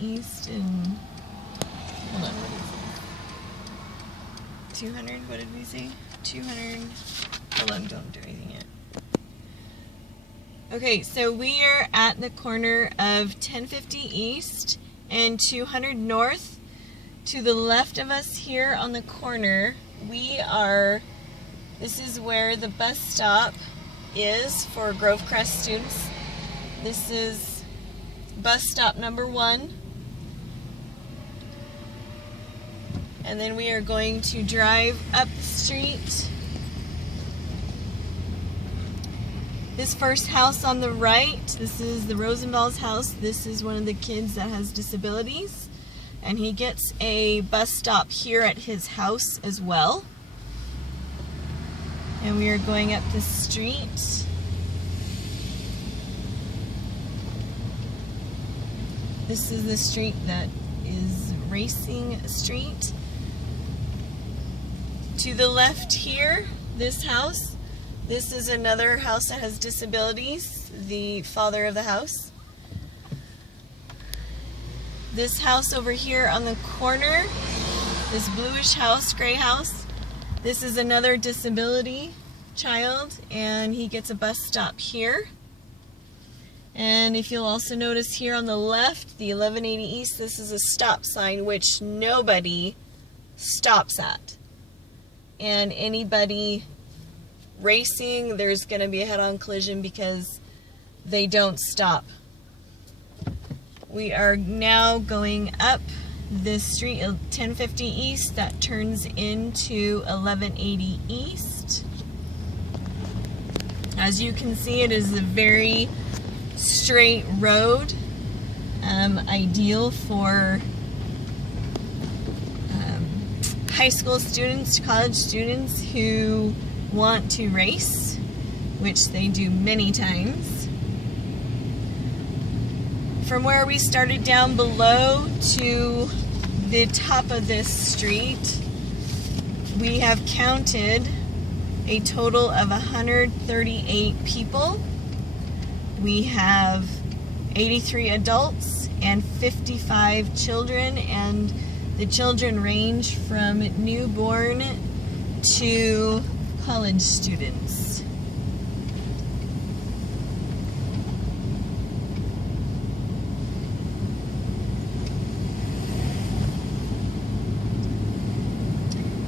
East and... Hold on, what is it? 200? What did we say? 200... Hold on, don't do anything yet. Okay, so we are at the corner of 1050 East and 200 North. To the left of us here on the corner, this is where the bus stop is for Grove Crest students. This is bus stop number 1. And then we are going to drive up the street. This first house on the right, this is the Rosendahl's house. This is one of the kids that has disabilities. And he gets a bus stop here at his house as well. And we are going up the street. This is the street that is Racing Street. To the left here, this house. This is another house that has disabilities, the father of the house. This house over here on the corner, this bluish house, gray house, this is another disability child, and he gets a bus stop here. And if you'll also notice here on the left, the 1180 East, this is a stop sign which nobody stops at. And anybody racing, there's going to be a head-on collision because they don't stop. We are now going up this street, 1050 East, that turns into 1180 East. As you can see, it is a very straight road, ideal for high school students, college students who want to race, which they do many times. From where we started down below to the top of this street, we have counted a total of 138 people. We have 83 adults and 55 children, and the children range from newborn to college students.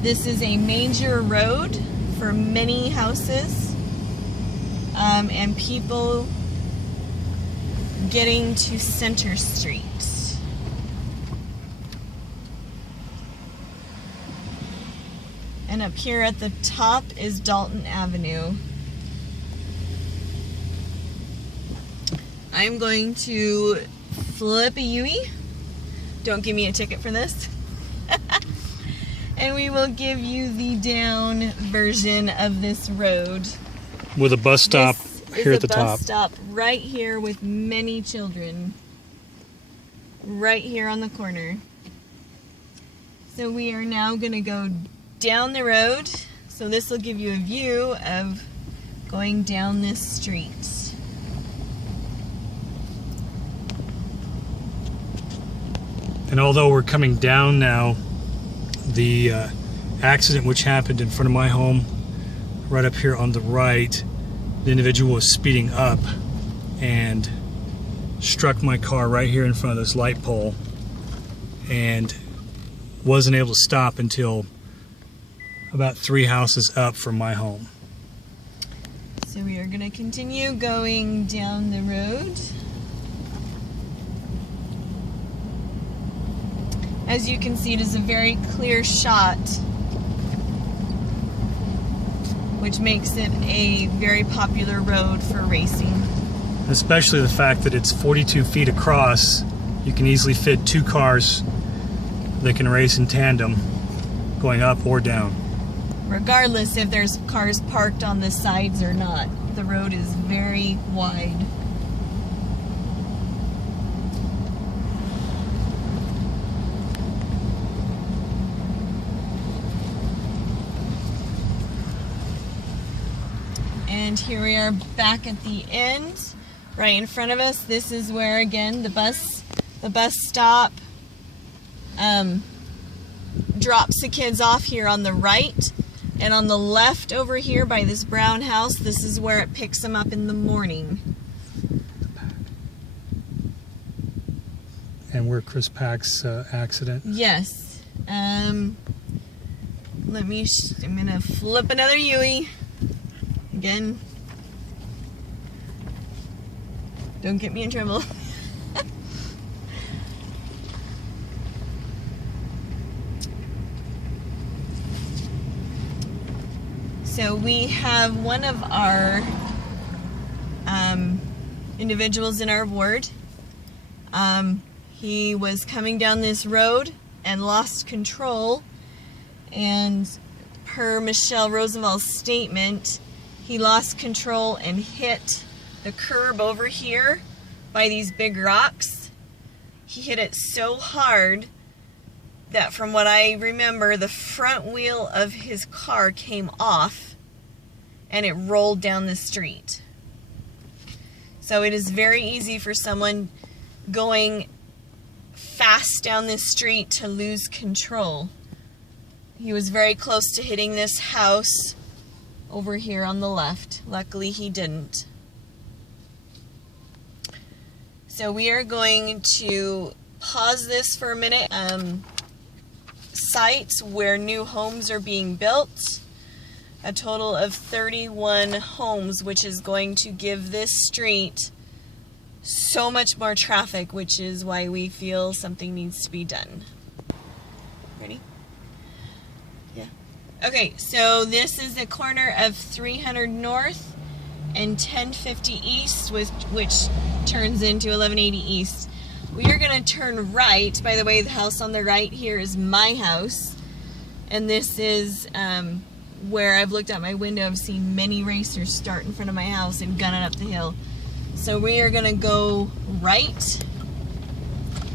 This is a major road for many houses and people getting to Center Street. And up here at the top is Dalton Avenue. I'm going to flip a U-ey. Don't give me a ticket for this. And we will give you the down version of this road. With a bus stop here at the top. Bus stop right here with many children. Right here on the corner. So we are now going to go down the road. So this will give you a view of going down this street. And although we're coming down now, the accident which happened in front of my home, right up here on the right, the individual was speeding up and struck my car right here in front of this light pole and wasn't able to stop until about 3 houses up from my home. So we are going to continue going down the road. As you can see, it is a very clear shot, which makes it a very popular road for racing. Especially the fact that it's 42 feet across. You can easily fit 2 cars that can race in tandem, going up or down. Regardless if there's cars parked on the sides or not, the road is very wide. And here we are back at the end, right in front of us. This is where, again, the bus The bus stop drops the kids off here on the right, and on the left over here by this brown house, this is where it picks them up in the morning. And where Chris Pack's accident? Yes. I'm gonna flip another Yui. Again. Don't get me in trouble. So we have one of our individuals in our ward. He was coming down this road and lost control, and per Michelle Roosevelt's statement, he lost control and hit the curb over here by these big rocks. He hit it so hard that, from what I remember, the front wheel of his car came off and it rolled down the street. So it is very easy for someone going fast down this street to lose control. He was very close to hitting this house over here on the left. Luckily he didn't. So we are going to pause this for a minute. Sites where new homes are being built. A total of 31 homes, which is going to give this street so much more traffic, which is why we feel something needs to be done. Ready? Yeah. Okay, so this is the corner of 300 North and 1050 East, which turns into 1180 East. We are going to turn right. By the way, the house on the right here is my house, and this is where I've looked out my window. I've seen many racers start in front of my house and gun it up the hill. So we are going to go right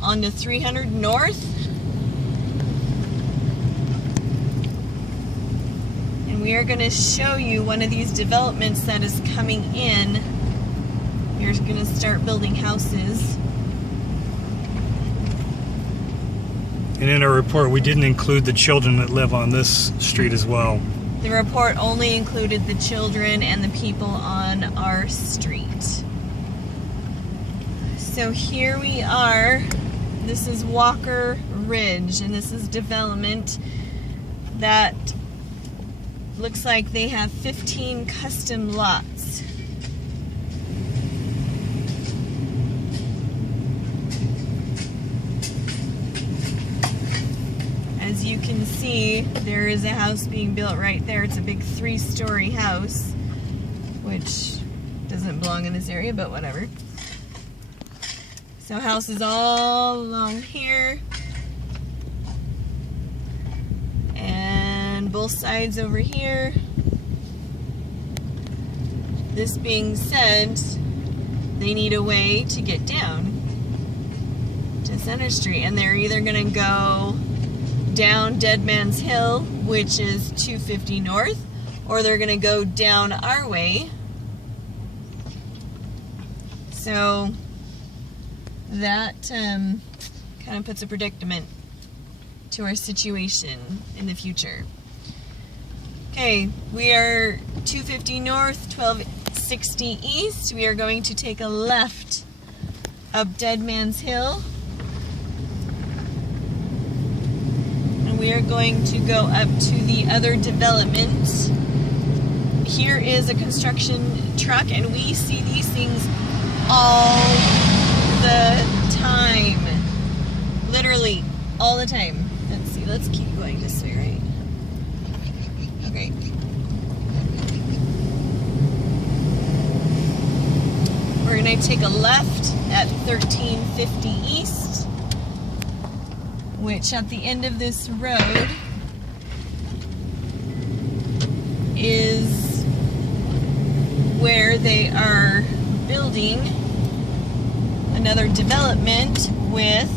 onto 300 North. And we are going to show you one of these developments that is coming in. We're going to start building houses. And in our report, we didn't include the children that live on this street as well. The report only included the children and the people on our street. So here we are. This is Walker Ridge, and this is development that looks like they have 15 custom lots. As you can see, there is a house being built right there. It's a big 3-story house, which doesn't belong in this area, but whatever. So houses all along here, and both sides over here. This being said, they need a way to get down to Center Street, and they're either going to go down Dead Man's Hill, which is 250 North, or they're going to go down our way. So that kind of puts a predicament to our situation in the future. Okay, we are 250 North, 1260 East. We are going to take a left up Dead Man's Hill. And we are going to go up to the other development. Here is a construction truck, and we see these things all the time. Literally all the time. Let's see, let's keep going this way, right? Okay. We're gonna take a left at 1350 East, which at the end of this road is where they are building another development with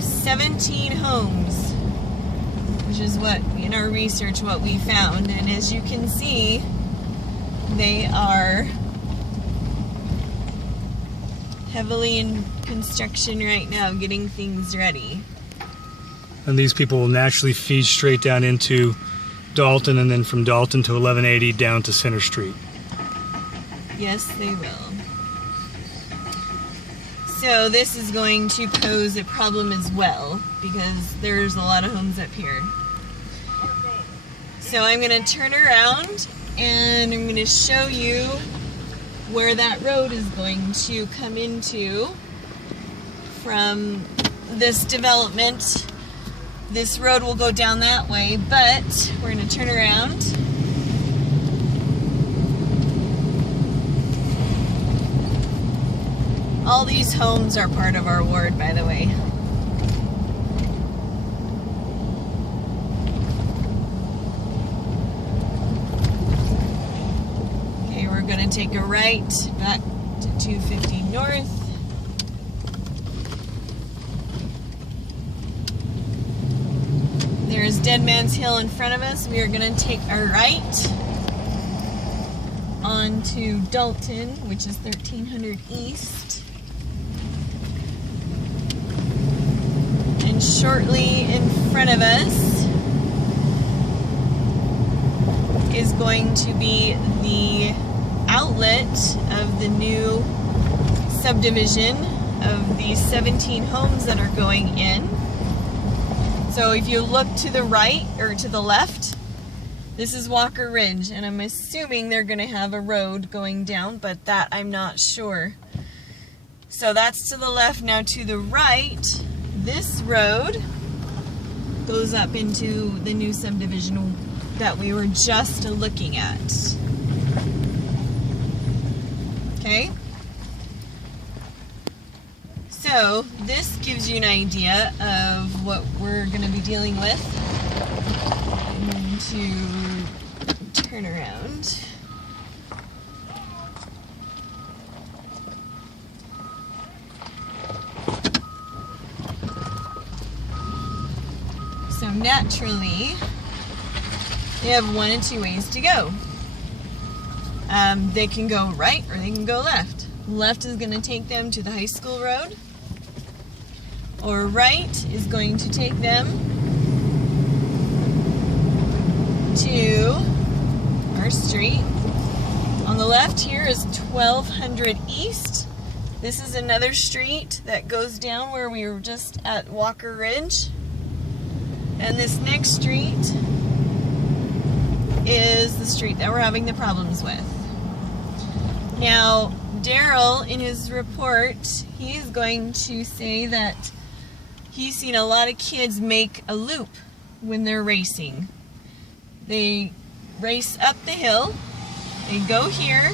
17 homes, which is what, in our research, what we found. And as you can see, they are heavily in construction right now, getting things ready. And these people will naturally feed straight down into Dalton, and then from Dalton to 1180 down to Center Street. Yes, they will. So this is going to pose a problem as well, because there's a lot of homes up here. So I'm going to turn around and I'm going to show you where that road is going to come into from this development. This road will go down that way, but we're going to turn around. All these homes are part of our ward, by the way. Okay, we're going to take a right back to 250 North. There's Dead Man's Hill in front of us. We are going to take a right onto Dalton, which is 1300 East. And shortly in front of us is going to be the outlet of the new subdivision of these 17 homes that are going in. So if you look to the right or to the left, this is Walker Ridge, and I'm assuming they're going to have a road going down, but that I'm not sure. So that's to the left. Now to the right, this road goes up into the new subdivision that we were just looking at. Okay? So this gives you an idea of what we're going to be dealing with. I'm going to turn around. So naturally, they have one of two ways to go. They can go right or they can go left. Left is going to take them to the high school road, or right is going to take them to our street. On the left here is 1200 East. This is another street that goes down where we were just at Walker Ridge. And this next street is the street that we're having the problems with. Now, Daryl, in his report, he's going to say that he's seen a lot of kids make a loop when they're racing. They race up the hill, they go here,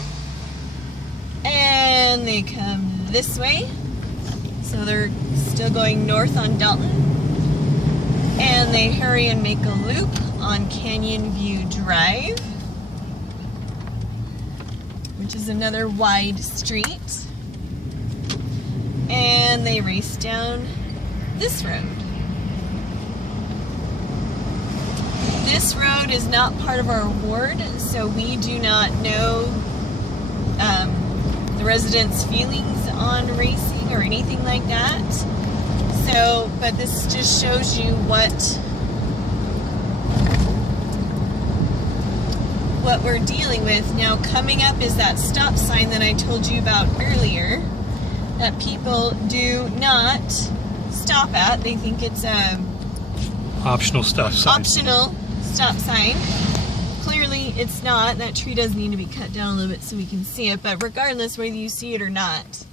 and they come this way. So they're still going north on Dalton. And they hurry and make a loop on Canyon View Drive, which is another wide street. And they race down this road. This road is not part of our ward, so we do not know the residents' feelings on racing or anything like that. So, but this just shows you what we're dealing with. Now, coming up is that stop sign that I told you about earlier that people do not stop at. They think it's a optional stop sign. Optional stop sign. Clearly, it's not. That tree does need to be cut down a little bit so we can see it. But regardless, whether you see it or not,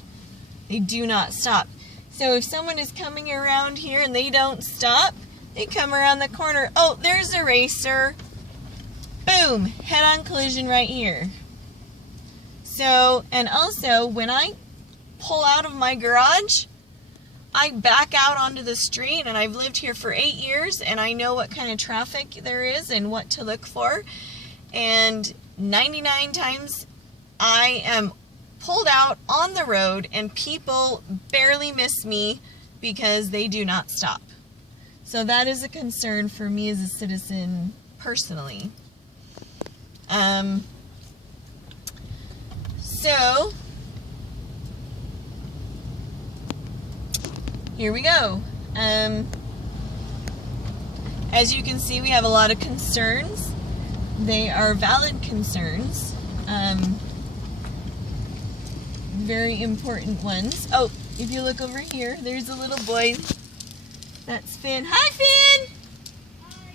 they do not stop. So if someone is coming around here and they don't stop, they come around the corner. Oh, there's a racer. Boom, head-on collision right here. So, and also when I pull out of my garage, I back out onto the street, and I've lived here for 8 years, and I know what kind of traffic there is and what to look for. And 99 times I am pulled out on the road and people barely miss me because they do not stop. So that is a concern for me as a citizen personally. So here we go. As you can see, we have a lot of concerns. They are valid concerns. Very important ones. Oh, if you look over here, there's a little boy. That's Finn. Hi, Finn! Hi.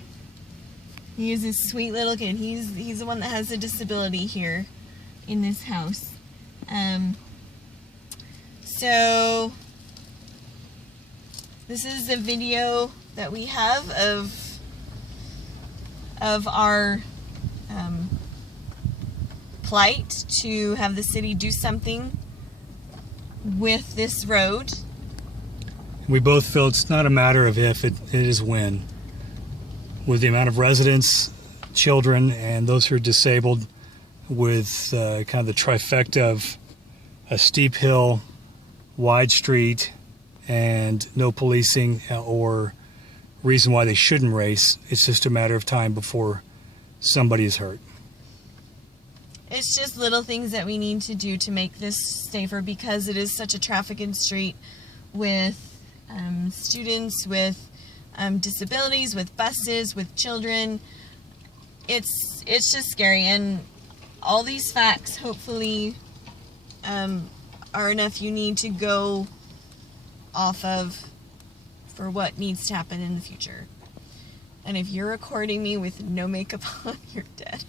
He is a sweet little kid. He's the one that has a disability here in this house. So this is the video that we have of our plight to have the city do something with this road. We both feel it's not a matter of if, it is when. With the amount of residents, children, and those who are disabled, with kind of the trifecta of a steep hill, wide street, and no policing or reason why they shouldn't race, it's just a matter of time before somebody is hurt. It's just little things that we need to do to make this safer, because it is such a trafficked street with students, with disabilities, with buses, with children. It's just scary, and all these facts hopefully are enough you need to go off of for what needs to happen in the future. And if you're recording me with no makeup on, you're dead.